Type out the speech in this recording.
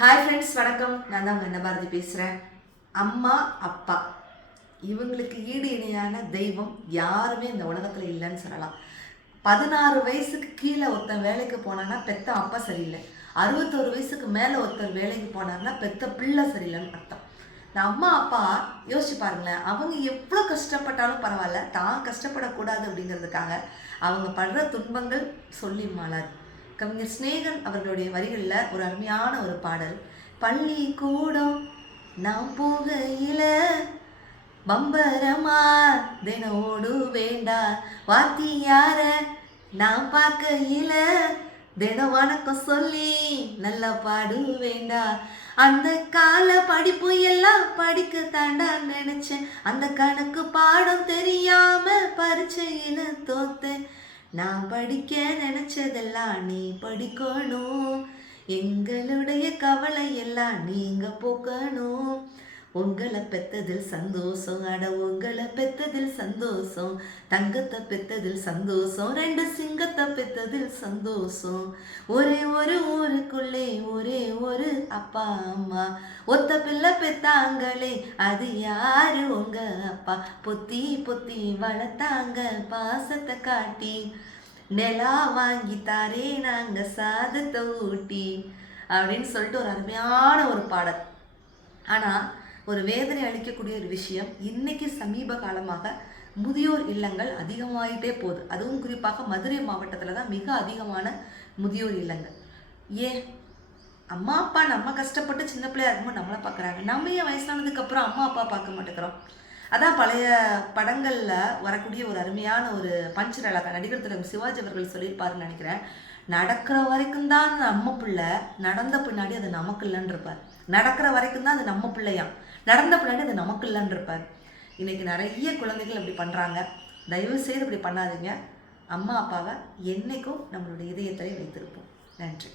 Hi friends, வணக்கம். நான் தான் என்ன பாரதி பேசுகிறேன். அம்மா அப்பா இவங்களுக்கு ஈடு இணையான தெய்வம் யாருமே இந்த உலகத்தில் இல்லைன்னு சொல்லலாம். 16 வயசுக்கு கீழே ஒருத்தன் வேலைக்கு போனான்னா பெத்த அப்பா சரியில்லை, 61 வயசுக்கு மேலே ஒருத்தர் வேலைக்கு போனார்னா பெத்த பிள்ளை சரியில்லைன்னு அர்த்தம். இந்த அம்மா அப்பா யோசிச்சு பாருங்களேன், அவங்க எவ்வளோ கஷ்டப்பட்டாலும் பரவாயில்ல, தான் கஷ்டப்படக்கூடாது அப்படிங்கிறதுக்காக அவங்க படுற துன்பங்கள் சொல்லி மாளாது. கவிஞர் சிநேகன் அவர்களுடைய வரிகளில் ஒரு அருமையான ஒரு பாடல். பள்ளி கூடம் நான் போகையில பம்பரமா தினம் ஓடு வேண்டா, வாத்தியார நான் பார்க்கையில தினம் வணக்கம் சொல்லி நல்லா பாடு வேண்டா, அந்த கால படிப்பு எல்லாம் படிக்க தாண்டா நினைச்சேன், அந்த கணக்கு பாடம் தெரியாம பரீட்சையில தோத்தேன், நான் படிக்க நினைச்சதெல்லாம் நீ படிக்கணும், எங்களுடைய கவலை எல்லாம் நீங்க போக்கணும், உங்களை பெத்ததில் சந்தோஷம், அட உங்களை பெத்ததில் சந்தோஷம், தங்கத்தை பெத்ததில் சந்தோஷம், 2 சிங்கத்தை பெத்ததில் சந்தோஷம், ஒரே ஒரு ஊருக்குள்ளே ஒரே ஒரு அப்பா அம்மா, ஒத்த பிள்ளை பெத்தாங்களே அது யாரு உங்க அப்பா, பொத்தி பொத்தி வளர்த்தாங்க பாசத்தை காட்டி, நிலா வாங்கி தாரே நாங்க சாதத்தை ஊட்டி அப்படின்னு சொல்லிட்டு ஒரு அருமையான ஒரு பாடல். ஆனால் ஒரு வேதனை அளிக்கக்கூடிய ஒரு விஷயம், இன்னைக்கு சமீப காலமாக முதியோர் இல்லங்கள் அதிகமாகிட்டே போகுது. அதுவும் குறிப்பாக மதுரை மாவட்டத்தில் தான் மிக அதிகமான முதியோர் இல்லங்கள். ஏன் அம்மா அப்பா நம்ம கஷ்டப்பட்டு சின்ன பிள்ளையா இருக்கும்போது நம்மளை பார்க்குறாங்க, நம்ம ஏன் வயசானதுக்கப்புறம் அம்மா அப்பா பார்க்க மாட்டேங்கிறோம்? அதான் பழைய படங்களில் வரக்கூடிய ஒரு அருமையான ஒரு பஞ்ச் டயலாக் நடிகர் திரு சிவாஜி அவர்கள் சொல்லியிருப்பாருன்னு நினைக்கிறேன். நடக்கிற வரைக்கும் தான் நம்ம பிள்ளை, நடந்த பின்னாடி அது நமக்கு இல்லைன்னு இருப்பார். நடக்கிற வரைக்கும் தான் அது நம்ம பிள்ளையாம், நடந்த பின்னாடி அது நமக்கு இல்லைன்னு இருப்பார். இன்னைக்கு நிறைய குழந்தைகள் அப்படி பண்ணுறாங்க. தயவு செய்து இப்படி பண்ணாதீங்க. அம்மா அப்பாவை என்னைக்கும் நம்மளுடைய இதயத்தை வைத்திருப்போம். நன்றி.